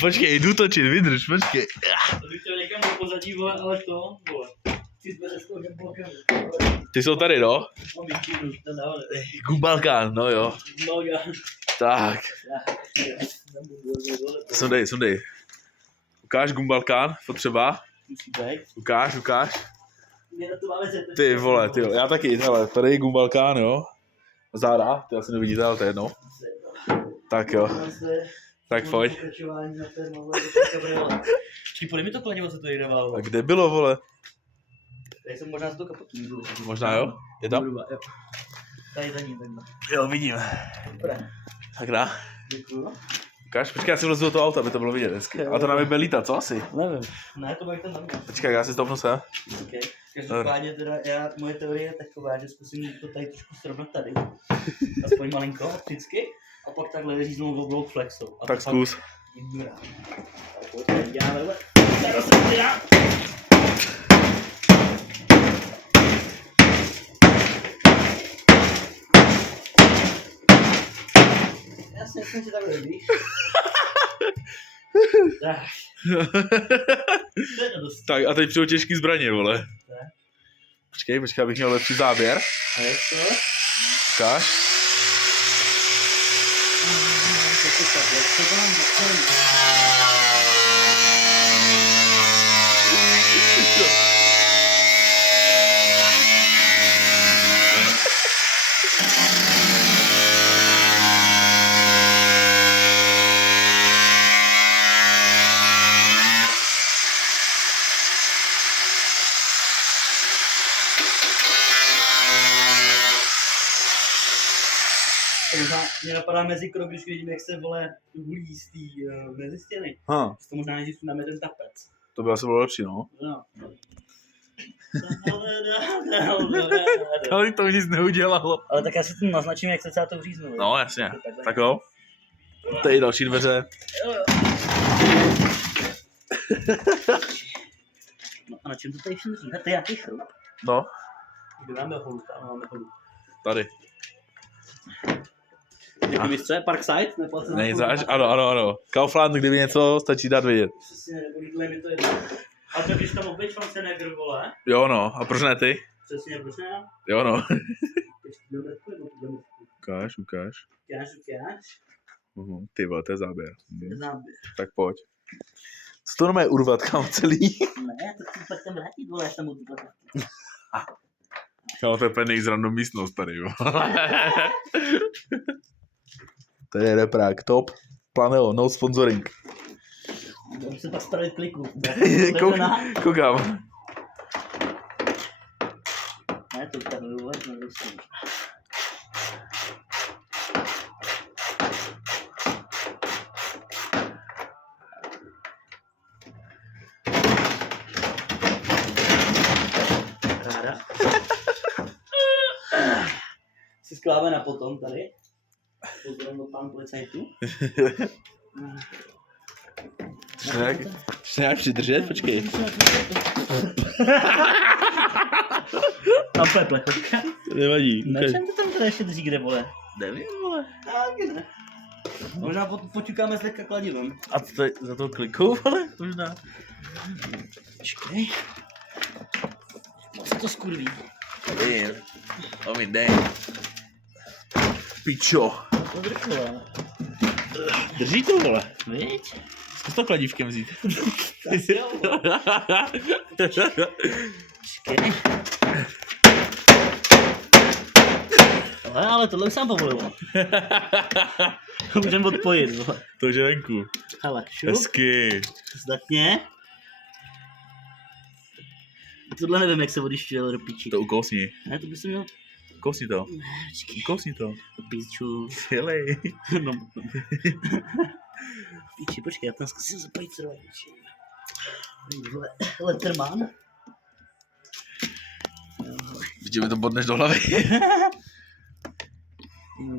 Počkej, jdu točit, vydrž, počkej. To bych chtěl někam do pozadí, vole, ale to, vole. Ty jsme se skočem blokem. Ty jsou tady, no? Mám většinu, ten dále. Gumbalkán, no jo. Malga. Tak. Sundej. Ukáž Gumbalkán, potřeba. Musí být. Ukáž. Mě na to máme zeptat. Ty vole, ty jo. Já taky, hele, tady je Gumbalkán, jo. Záda, ty asi nevidíte, ale to je jedno. Tak jo. Tak pojď. Pokračování na téma, vole, podej mi to kladivo, co to jde dával. A kde bylo, vole? Tady jsem možná z toho kapotní. Možná jo? Je tam? Jo. Tady za ním, takhle. Jo, vidím. Dobré. Tak dá. Děkuju. Ukáž, počkej, já si vlezu do toho auta, aby to bylo vidět hezky. A to nám je bude lítat, co asi? Nevím. Ne, to bude ten na mě. Počkej, já si stopnu se. Okay. Každopádně teda moje teorie je taková, že zkusím to tady trošku srovnat tady. Aspoň malinko, opticky. A pak takhle říznou v oblou flexou. Tak zkus. Jasně, jsem si takhle líbí. Tak a teď přijou těžký zbraně, vole. Počkej, abych měl lepší záběr. A jak to? Ukáž. Mě napadá mezikrok, když vidím, jak se vole hulí z té mezistěny. To možná než dáme ten tapec. To by asi bylo lepší, no. No. Ale to nic neudělalo. Ale tak já si tím naznačím, jak se celá to uříznu. No, jasně. Tak jo. Tady další dveře. Jo. No a na čem to tady všechno říká? To je nějaký chrup. No. Kde máme holu? Tam máme holu. Tady. Jaký místce? Parkside? Ne, ano. Kaufland, kdyby něco, stačí dát vědět. Přesně, nebo Lidl mi to jedno. A to když tam oblič Schwarzenegger, vole? Jo no, a proč ne ty? Přesně, proč ne? Jo no. Ukáž. Ukáž. Ty vole, to je záběr. Záběr. Tak pojď. Co to normálně urvat, kam celý? Ne, to chci pak tam vrátit, vole, až tam budu platit. Kámo, to je úplně nejzrandom místnost tady, jo. Tady je reprák, top. Planeo, no sponsoring. Můžu se pak spravit kliku. Koukám. Ne, to tam vůbec nedostanu. Ráda. Si skláme na potom tady. Pozdravím od pán policajtů. Chceš nějak přidržet? Počkej. Tam to je plechotka. Nevadí. Na čem to tam teda ještě drží, kde, vole? Nevím, vole. Ne. Možná poťukáme s lehka kladivem. A co to je za to klikou, vole? Možná. Počkej. Moc se to skurví. Dej. Pičo. To drklo. Drží to, vole. Víď? Zkus to kladívkem vzít. Počkej. Ale tohle už sám povolilo. Můžeme odpojit, vole. To už je venku. Hele, šup. Hezky. Zdatně. Tohle nevím, jak se odišťuje, ale do píči. To ukousni. Ne, to by se měl... Kousni to. Počkej. Kousni to. Do píču. Silej. No. Píči, počkej, já tam zkusím zapojit servající. Letterman. Vidíš, mi to bodneš do hlavy.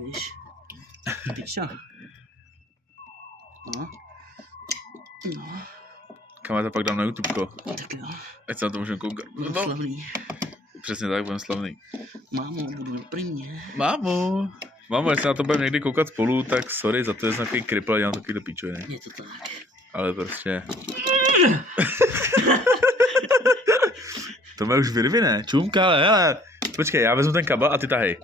Víš. Píčo. No. Kam já to pak dám na YouTubeko? Tak jo. Ať se na to můžeme koukat. Budu slavný. Přesně tak, budeme slavný. Mámo, budu prvně. Mámo. Mámo, jestli na to budeme někdy koukat spolu, tak sorry za to, že jsem takový kripl, dělám takovýhle píčoviny. Je to tak. Ale prostě... To mě už vyrvi, ne? Čumka, ale hele. Počkej, já vezmu ten kabel a ty tahej.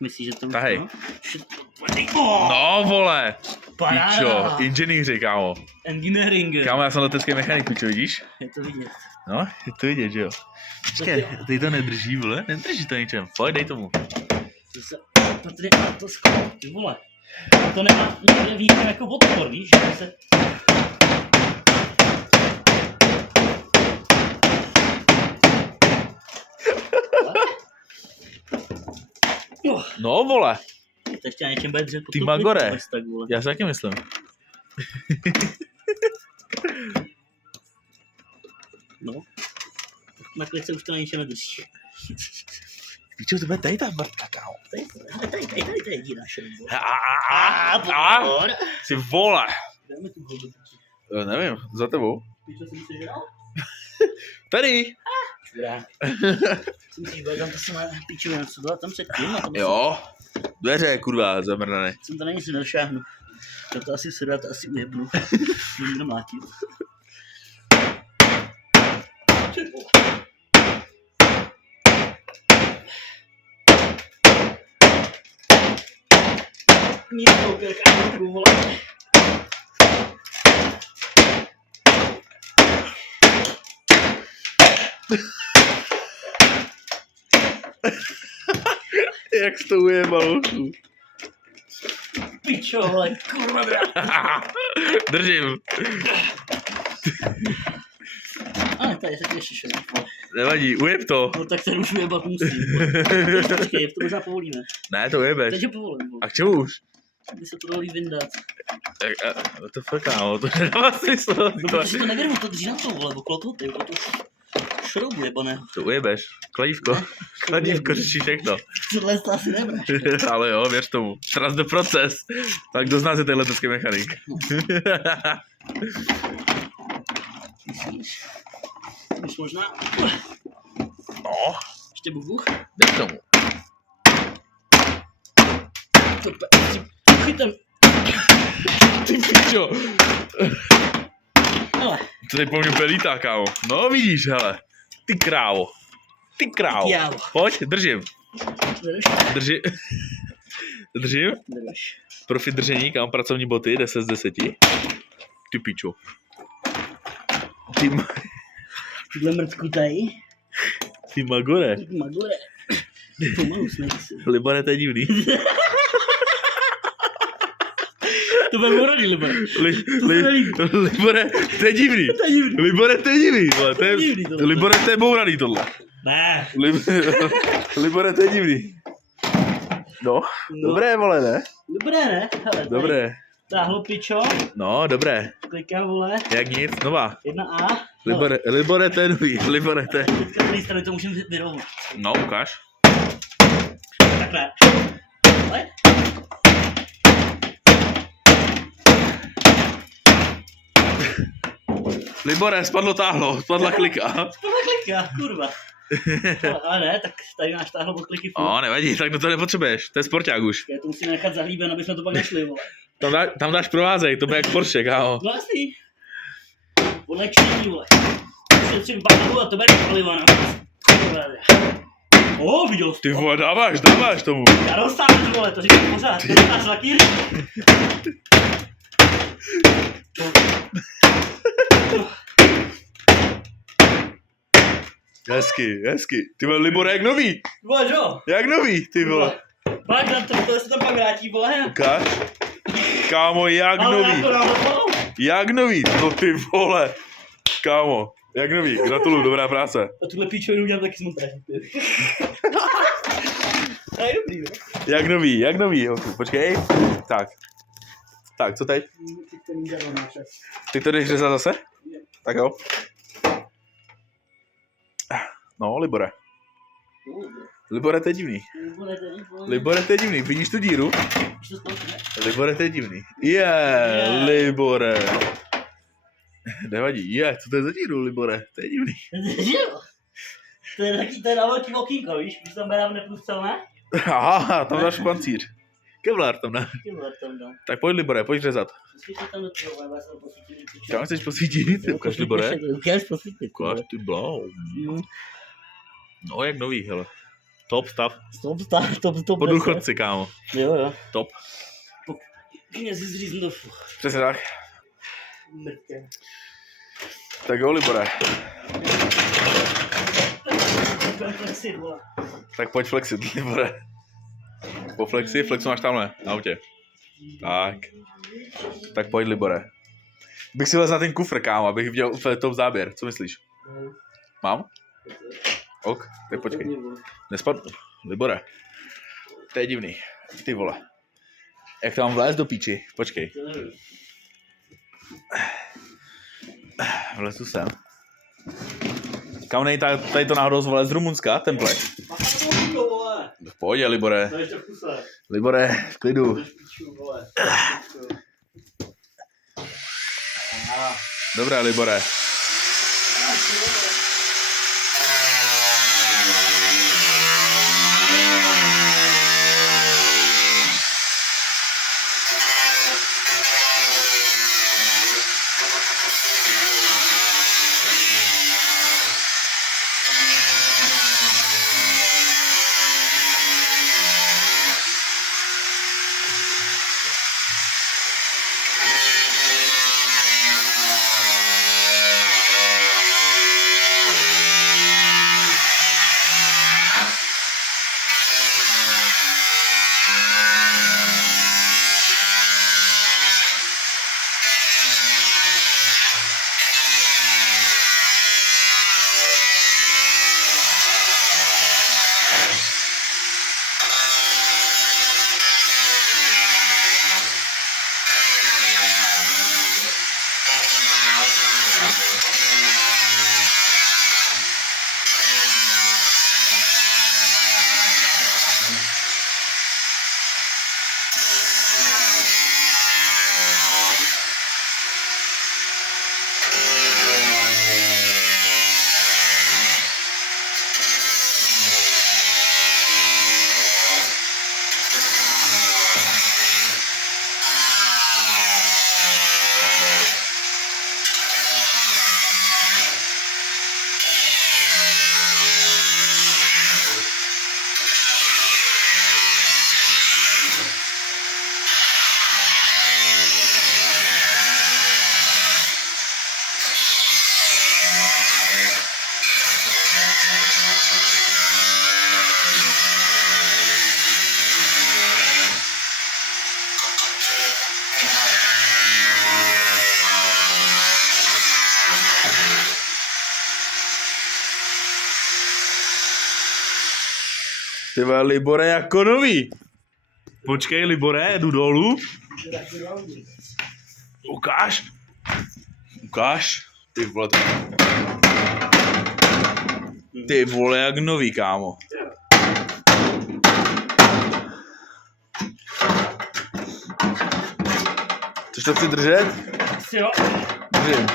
Myslíš, že to už Tahej. to? No vole! Paráda. Píčo, inženýři, kámo. Engineering. Kámo, já jsem letecký mechanik, píčo, vidíš? Je to vidět. No, je to vidět, že jo. Počkej, teď to nedrží, vole? Nedrží to ničem. Pojď, dej tomu. To se... Patří na to skoro, ty vole. To nemá někde víc jako odpor, víš? Že se... No, vole. To ještě na něčem bude dřet pod Ty tu magore. kliku, tak vole. Já si taky myslím. No. Na klice už to na ničem nedrží. Píčo, to bude tady ta mrtka, kámo. Tady je jediná šroubu. A, Jsi vole. Dáme tu holdu. Nevím, za tebou. Víš, co jsem si žral? Tady. Čurák. Si myslíš, že tam to se má píčovina, co byla tam předtím? A tam Jo. Dveře, kurva, zamrdané. jsem to na nic nedošáhnu. Já to asi sedu, já to asi ujebnu. Budu mlátit. Mít koukal, kámo, vole. Jak jsi to ujebal? Pičo, vole, kurva. Držím. Ale tady se ti ještě šel. Nevadí, ujeb to. No tak ten už ujebat musím. Počkej, to možná povolíme. Ne, to ujebeš. Teď ho povolím. A k čemu už? By se to dalo vyndat. To fakt, kámo, to nedává smysl. No, protože to nevěřím, to drží na to, vole, okolo toho, ty, okolo toho šroubu jebaného. To ujebeš. Kladívko. Kladívko řeší všechno. Tohle to asi nebráš. Ale jo, věř tomu. Trust the process. Tak kdo z nás je ten letecký mechanik? Myslíš? Myslíš možná? No, Ještě buch? dej k tomu. Chytem. Ty pičo. Ale, To tady po mně úplně lítá, kámo. No vidíš, hele. Ty krávo. Ty krávo. jávo. Pojď, držím. Drž. Držím. Drž. Profi držení, kámo, pracovní boty, 10 z 10. Ty pičo. Tuhle mrtku tady. Ty magore. Magore. Pomalu smejte si. Libore, to je divný. To bude urodí, Libore. Libore, to je divný. To je divný. Libore, to je divný. Vole, to je, divný tohle. Libore, to je bouraný tohle. Ne. Libore, to je divný. No, dobré, vole, ne? Dobré, ne? Hele, Dobré. táhlo pičo. No, dobré. Klikám, vole. Jak nic, nová. 1A. Libore, to je nový. Libore, to je... Teďka z té strany to můžeme vyrovnat. No, ukáž. Takhle. Ale? Libore, spadlo táhlo, spadla klika. Tohle kliká, kurva. Ale ne, tak tady máš táhlo od kliky furt. No, nevadí, tak to nepotřebuješ. To je sporták už. Já to musím nechat zahlíben, aby jsme to pak nešli, vole. Tam dáš provázek, to bude jak Porsche, kámo. No jasný. Podle čtení, vole. Už si bagu a to bude paliva na viděl jsi Ty to? vole, dáváš tomu. Já dostávám, vole, to říkám pořád. To dostáš lakýr. Hezky. Ty vole, Libore, jak nový. Vole, jo. Jak nový, ty vole. Pak na to se tam pak vrátí, vole. Ukáž. Kámo, jak Ale nový. jako náhodou. Jak nový, no ty vole. Kámo, jak nový, gratuluju, dobrá práce. A tuhle píčovinu udělám taky smotraží. To je dobrý, jo. Jak nový, hochu, počkej. Tak, co teď? Teď to není žádná čas. Ty to jdeš řezat zase? Tak jo. No, Libore. Libore, to je divný. Libore, to je divný, vidíš tu díru? Libore, to je divný. Libore. Nevadí, co to je za díru, Libore? To je divný. To je taky, to je na velký okýnko, víš? Když tam berám neprůstřelné? Aha, tam dáš pancíř. Kevlar tam dá. Kevlar tam dám. Tak pojď, Libore, pojď řezat. Posvítit tam do toho, já jsem posvítit. Kam chceš posvítit? Ukaž, Libore. Ukáž posvítit. Ukaž, ty blau. No, jak nový, hele. Top stav. Top. Po důchodci, kámo. Jo. Top. Knězi zříznu do fuch. Přesně tak. Mrtě. Tak jo, Libore. Tak pojď flexit, Libore. Po flexi, flexu máš tamhle, na autě. Tak. Tak pojď, Libore. Bych si vlez na ten kufr, kámo, abych viděl úplně top záběr. Co myslíš? Mám? Ok, tak počkej. Nespadnu. Libore. To je divný. Ty vole. Jak tam vlézt do píči? Počkej. Vlezu sem. Kam nej tady to náhodou zvole z Rumunska, ten plek? Pojď, Libore. To ještě v kuse. Libore, v klidu. Dobré, Libore. Ty vole, Libore jako nový. Počkej, Libore, jdu dolů. Ukáž. Ukáž. Ty vole, ty vole, jak nový, kámo. Chceš to přidržet? Jo. Držím.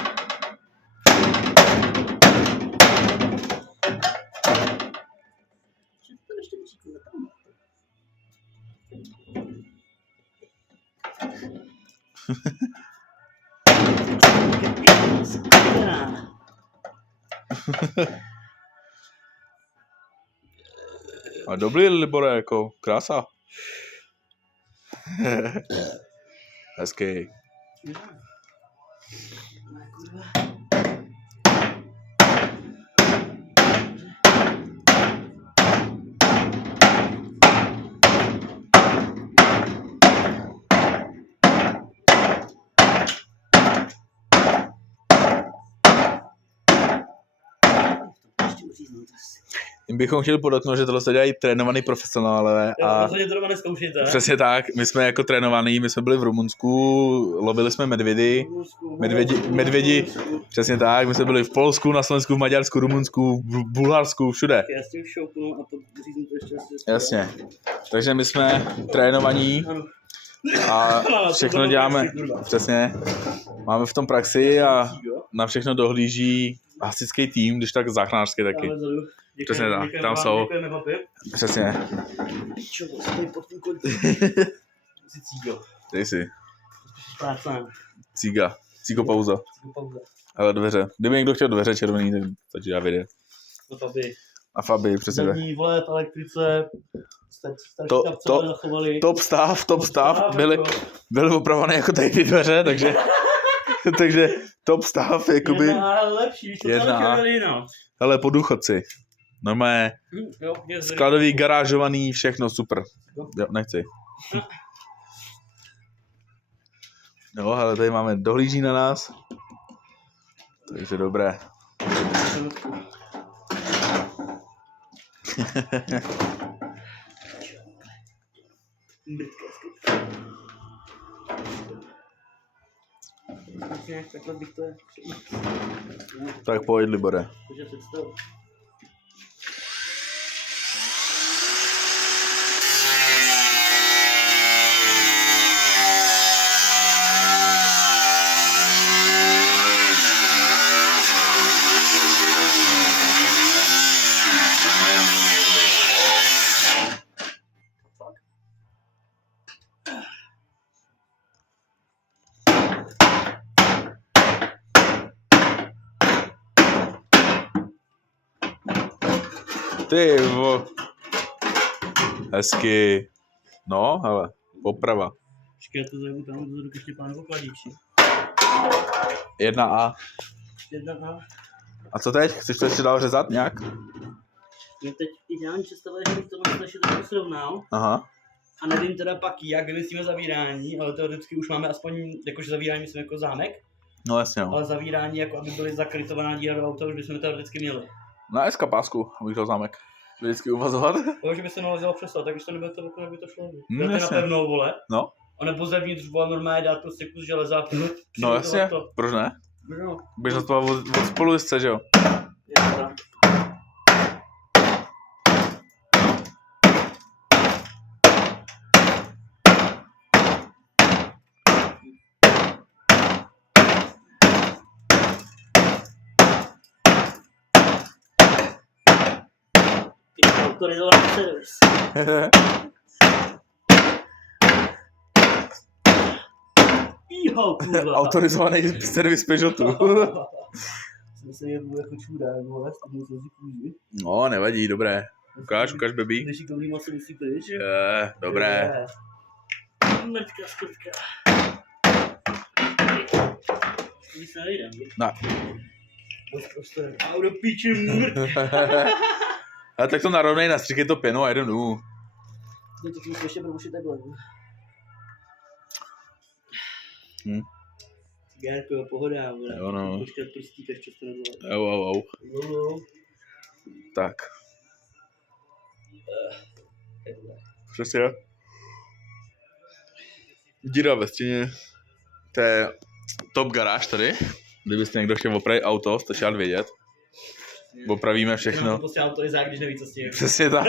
A dobrý, Libore, jako krása. Hezký. Jim bychom chtěli podotknout, že tohle se dělají trénovaný profesionálové. A rozhodně to doma nezkoušejte. Přesně tak, my jsme jako trénovaný, my jsme byli v Rumunsku, lovili jsme medvědi, přesně tak, my jsme byli v Polsku, na Slovensku, v Maďarsku, Rumunsku, v Bulharsku, všude. Já s tím šoupnu a podříznu to ještě. Jasně, takže my jsme trénovaní a všechno děláme, přesně, máme v tom praxi a na všechno dohlíží hasičský tým, když tak záchranářský taky. Přesně tak, tam jsou. Přesně. si cígo. Dej si. Práce. Cíga. Cígo pauza. Pauza. Ale dveře. Kdyby někdo chtěl dveře červený, tak stačí dá vědět. No to by. A Fabi, přesně tak. Zadní vole, elektrice, starší To- kapcové zachovali. Top stav, byly opravované jako tady ty dveře, takže top stav, jakoby, Jedna lepší, to Jedna. tam chtěli jinak. hele, po důchodci. Normálně Jo, je skladový, garážovaný, všechno super. Jo, nechci. Jo, hele, tady máme dohlíží na nás. Takže dobré. Takhle bych to je. Tak pojď, Libore. Takže představu. Ty vo. Hezky. No, hele, poprava. Počkej, já to zajebu tam dozadu ke Štěpánovu kladíči. 1A. Jedna a. A co teď? Chceš to ještě dál řezat nějak? Mě teď ideální představa je, že bych tohle ještě trochu srovnal. Aha. A nevím teda pak, jak vymyslíme zavírání, ale teoreticky už máme aspoň, jakože zavírání myslím jako zámek, No jasně, no. ale zavírání jako aby byly zakrytovaná díra do auta, už bychom teoreticky měli. Na eskapásku, abych dal zámek. Vždycky uvazovat. To, že by se nalezilo přestat, tak když to nebude to okolo, jak by to šlo. No, Dáte na jasně. pevnou, vole. No. A nebo zevnitř, vole, normálně dát prostě kus železa. No jasně, To. proč ne? No, Běž na to od spolujezdce, že jo? je to tak. Autorizovaný servis. Jího, kurva. Autorizovaný servis Peugeotu. Jsem se jedu jako čurák, vole, s tím slzí kůži. No, nevadí, dobré. Ukáž, baby. Když šikovný moc se musí pryč. Je, dobré. Mrtka, skotka. Když se nejdem, víš? Ne. Dost prostor. A do píči mrt. Ale tak to narovnej, nastříkej to pěnu a jedem dolů. Teď to musím ještě probušit takhle. Cigárko, jo, pohoda, vole. Jo, no. Počkat prstík, až často nebylo. Au. Tak. Přesně. Díra ve stěně. To je top garáž tady. Kdybyste někdo chtěl opravit auto, stačí dát vědět. Opravíme No. všechno. To prostě autorizák, když neví, co s tím. Přesně tak.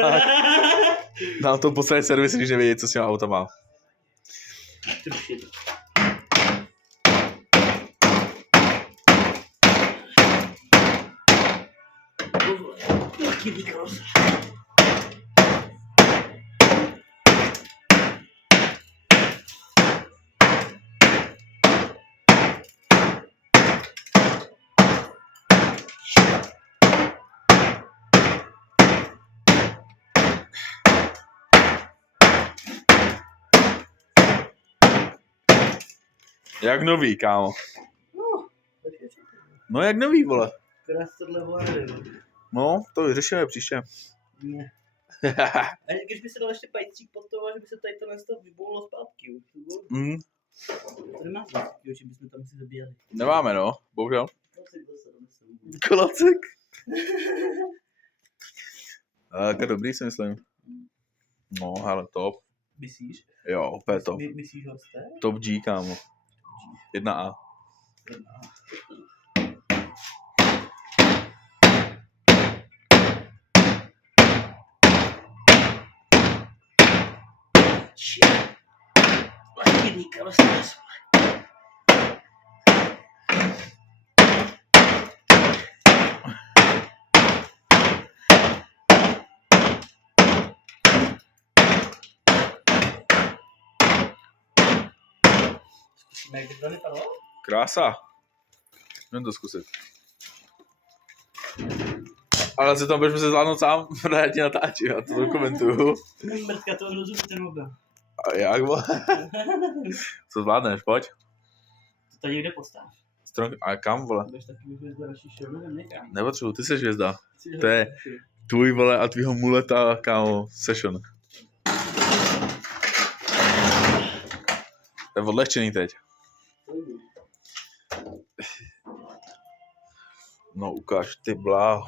Na to poslední servis, když nevědí, co s těma auta má. Trušit. Jaký výkros. Jak nový, kámo. No jak nový, vole. Krás tohle vole, nevím. No, to vyřešíme příště. Ne. A když by se dal ještě pajcík pod to, že by se tady tohle z toho vyboulo zpátky, už to bylo. To nemá smysl, že bychom tam si zabíjeli. Nemáme, no, bohužel. Klocek zase. Klocek. Tak je dobrý, si myslím. No, hele, top. Myslíš? Jo, úplně top. Myslíš ho jste? Top G, kámo. 1A. Shit. Jaký výkros nás. Jak by to vypadalo? Krása. Jdem to zkusit. Ale si tam budeš muset zvládnout sám, protože já ti natáčím, já to dokumentuju. Mrtka, to mám ten mobil. A jak, vole? Co zvládneš, pojď. To tady někde postav. Strong, a kam, vole? Budeš takový hvězda naší show, nevím, někam. Nepotřebuji, ty jsi hvězda. To je tvůj, vole, a tvýho muleta, kámo, session. To je odlehčený teď. No, ukáž, ty bláho.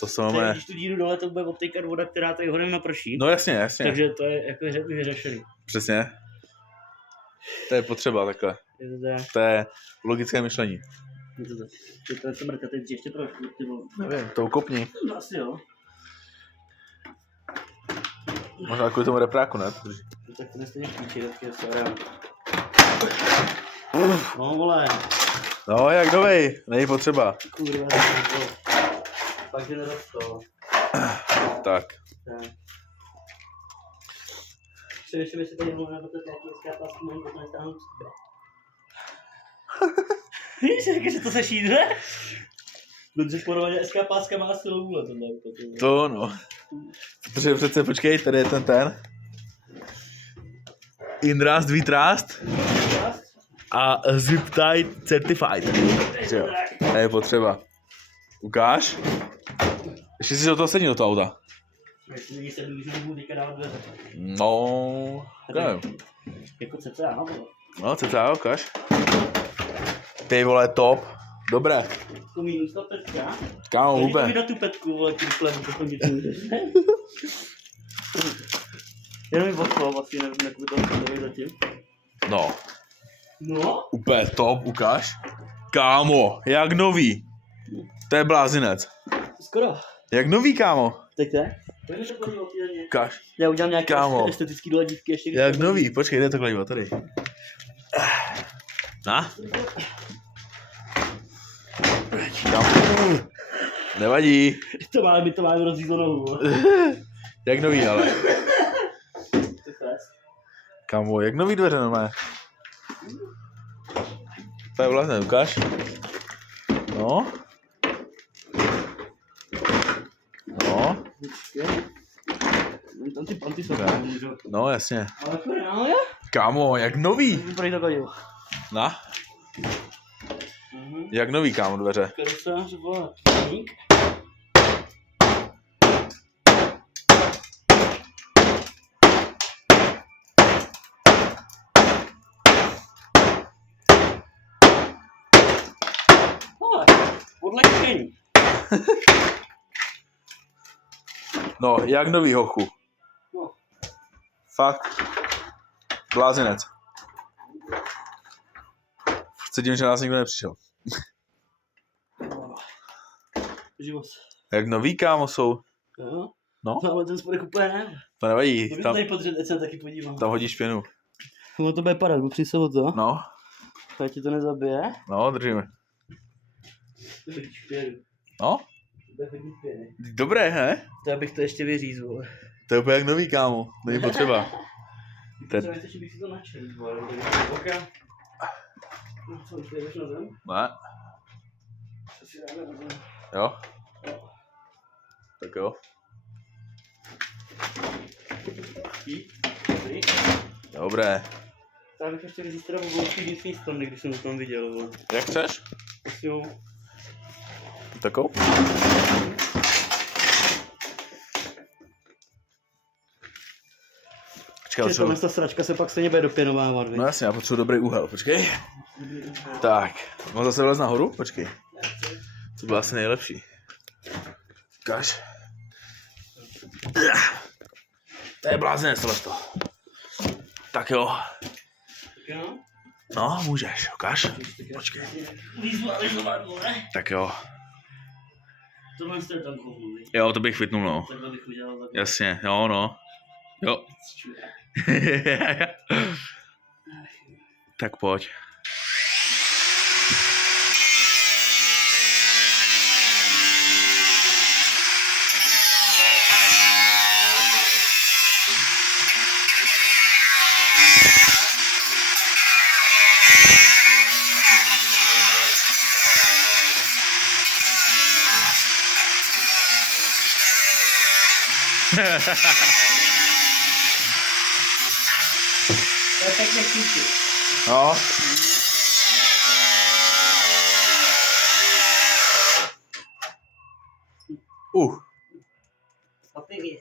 To se máme... Když tu díru dole, to bude odtejkat voda, která tady hodem naprší. No jasně, jasně. Takže to je jako vyřešený. Přesně. To je potřeba takhle. Je to tak. To je logické myšlení. Je to tak. To je to mrtka, teď ještě trošku, ty vole. Nevím, to ukopni. No asi jo. Možná kvůli tomu repráku, ne? No, tak to nestejně klíči, tak je sorry. No vole. No, jak novej, není potřeba. Kurva, to. Pak je nedostal. Tak. Přemýšlím, jestli tady mluvím, nebo to nějaký skápásky mají potom nestáhnout z tebe. Víš, že to se šídne? Protože porovaně SK páska má silou vůle tohle. To no. Protože přece, počkej, tady je ten. Inrast, Vitrast a Zip Tight Certified. Jo, to je potřeba. Ukáž? Ještě si do toho sedí do toho auta. Jestli se můžu teďka dávat dveře. No, nevím. Jako cca, no. No, cca, ukáž. Ty vole, top. Dobré. Jako minus ta petka. Kámo, Můžeš úplně. mi dát tu petku, vole, triple, to nic můžeš. Jenom mi odšlo, vlastně nevím, jak by to bylo zatím. No, No? úplně top, ukáž. Kámo, jak nový. To je blázinec. Skoro. Jak nový, kámo. Tak to? Pojďme se podívat týdenně. Ukáž. Já udělám nějaké Kámo. estetický doladívky ještě. Jak nový, počkej, jde to kladivo, tady. Na? Kámo. Nevadí. To máme rozřízlo nohu. Jak nový, ale. To je fest. Kámo, jak nový dveře normálně. To je vlastně, ukáž. No. No. Tam ty panty jsou. No, jasně. Ale jako reálně? Kámo, jak nový. Vypadají to kladivo. Na? Jak nový, kámo, dveře. Karosář, vole. Dík. Odlehčení. No, jak nový, hochu. No. Fakt. Blázinec. Chci tím, že nás nikdo nepřišel. Život. Jak nový, kámo, jsou. Jo? No. No, ale ten spodek úplně ne. To nevadí, To bych tam, tady podřet, ať se na taky podívám. tam hodíš pěnu. No to bude padat, opři se o to. No, Tak ti to nezabije. no, držíme. To bych pěnu. No, To bude hodně pěny. dobré, ne? To bych to ještě vyřízl, vole. To je úplně jak nový, kámo. Není potřeba. Co nechceš, bych si to načal, vole. Oka. No co, už jdeš na zem? Ne, Co si dáme na zem? jo. Tak jo. Dobrý. Dobré. Já bych ještě vyřízl teda obloučky vnitřní strany, když jsem to tam viděl, vole. Jak chceš? Jo. Takovou? Počkej, Že ta sračka se pak stejně bude dopěnovávat, no jasně, já potřebuji dobrý úhel, počkej. Tak, mám zase vlez nahoru? Počkej. To bylo asi nejlepší. Ukáž. To je blázinec tohleto. Tak jo. Jo? No, můžeš, ukáž. Počkej. Vizualizovat, vole. Tak jo. Tohle jste tam kouvnuli. Jo, to bych chytnul, no. Takhle bych udělal takhle. Jasně, jo, no. Jo. Tak pojď. To je pěkně cítit. No. A ty je.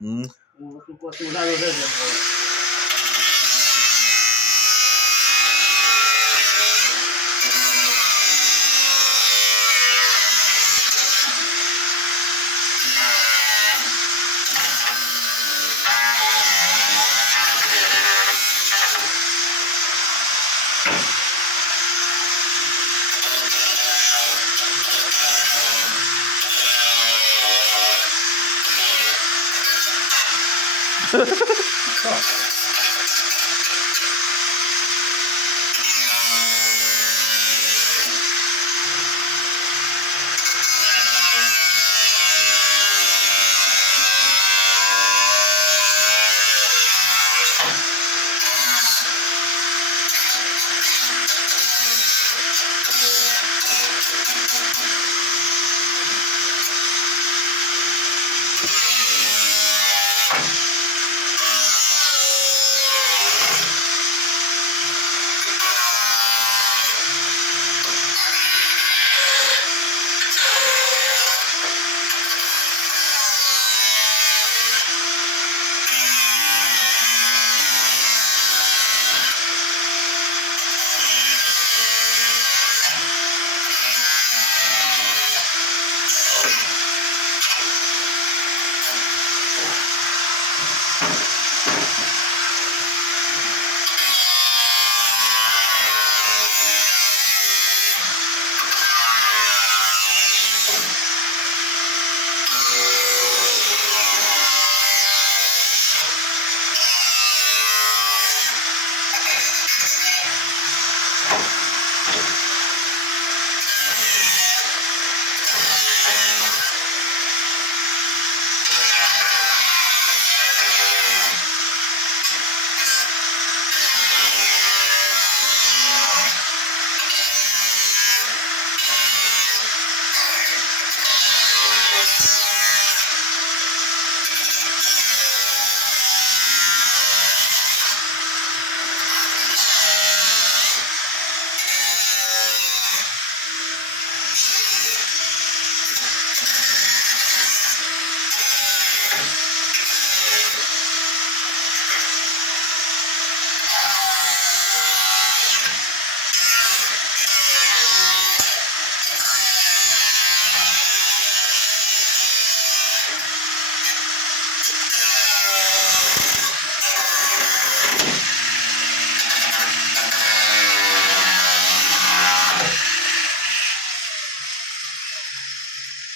Mm. No, chvilku asi možná rozezem, vole.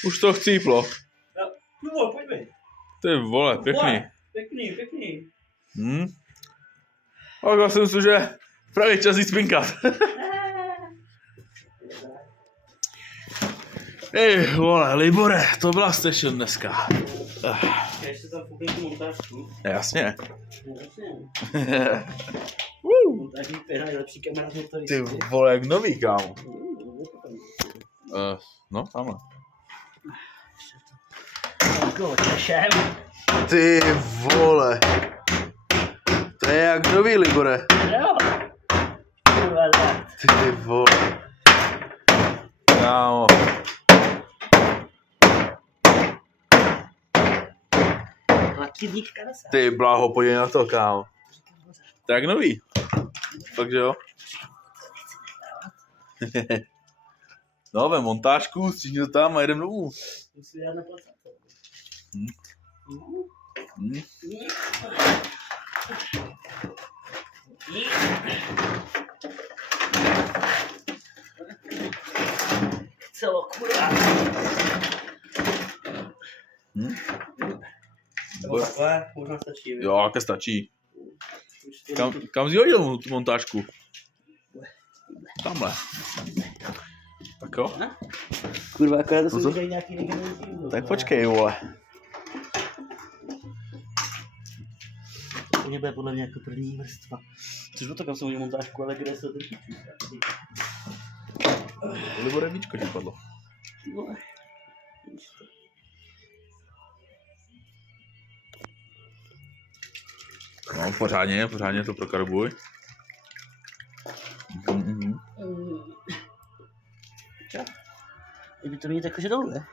Už to chcíplo. No, pojď mi. Ty vole, pěkný. Pěkný. Tak já si myslím, že pravý čas jít spinkat. Ej, vole, Libore, to byla session dneska. Ještě tam fukne tu montážku. Jasně. Montážní pěna je lepší kamera z motory. Ty vole, jak nový, kámo. No, tamhle. Ty vole. To je jak nový, Libore. Jo. Ty vole. Kámo. Lakivník kanesa. Ty bláho, podívej na to, kámo. To je jak nový. Takže jo. No, ve montážku, střížně to tam a jedem domů. Musí dát na placáto. Celo, kurva. Nebo takhle, možná stačí. Jo, jaké stačí. Kam jsi hodil tu montážku? Tamhle. Tak jo. Kurva, akorát to No jsou to- nějaký negativní. Tak počkej, vole. To mě bude podle mě jako první vrstva. Což to kam jsem hodil montážku, ale kde se to týká? Libore, víčko ti padlo. No, pořádně to prokarbuj. Čo? Kdyby to mít jakože dole.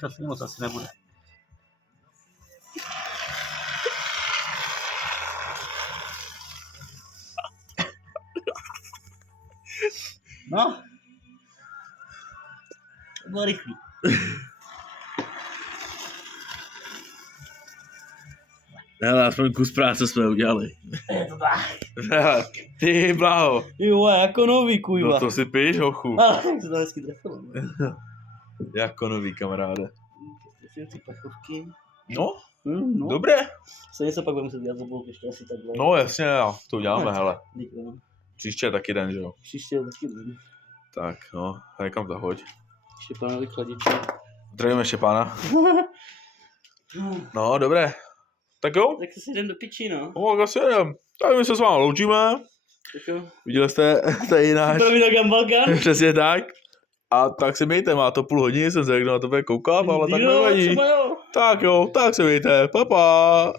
To asi moc asi nebude. No. To bylo rychlý. Hele, aspoň kus práce jsme udělali. Je to tak. Hele, ty bláho. Jo, jako nový kujva. No to si piješ, hochu. Ale jak se to hezky trefilo. Jako nový, kamaráde. Trefil ty plechovky. No, No. dobré. Stejně se pak budeme muset dělat oblouk ještě asi takhle. No jasně, jo, to uděláme, hele. Díky, no. Příště je taky den, že jo. Příště taky den. Tak, no, a někam to hoď. Štěpánovi chladiče. Zdravíme Štěpána. No, dobré. Tak jo, Tak si jdem do piči, no. no, tak asi jdem. Tak my se s vámi loučíme. Tak jo. Viděli jste tady náš... První na Gambalkan. Přesně tak. A tak se mějte, má to půl hodiny, jsem se kdo na to bude koukat, ale tak nevadí. Třeba jo. Tak jo, tak se mějte, pa pa.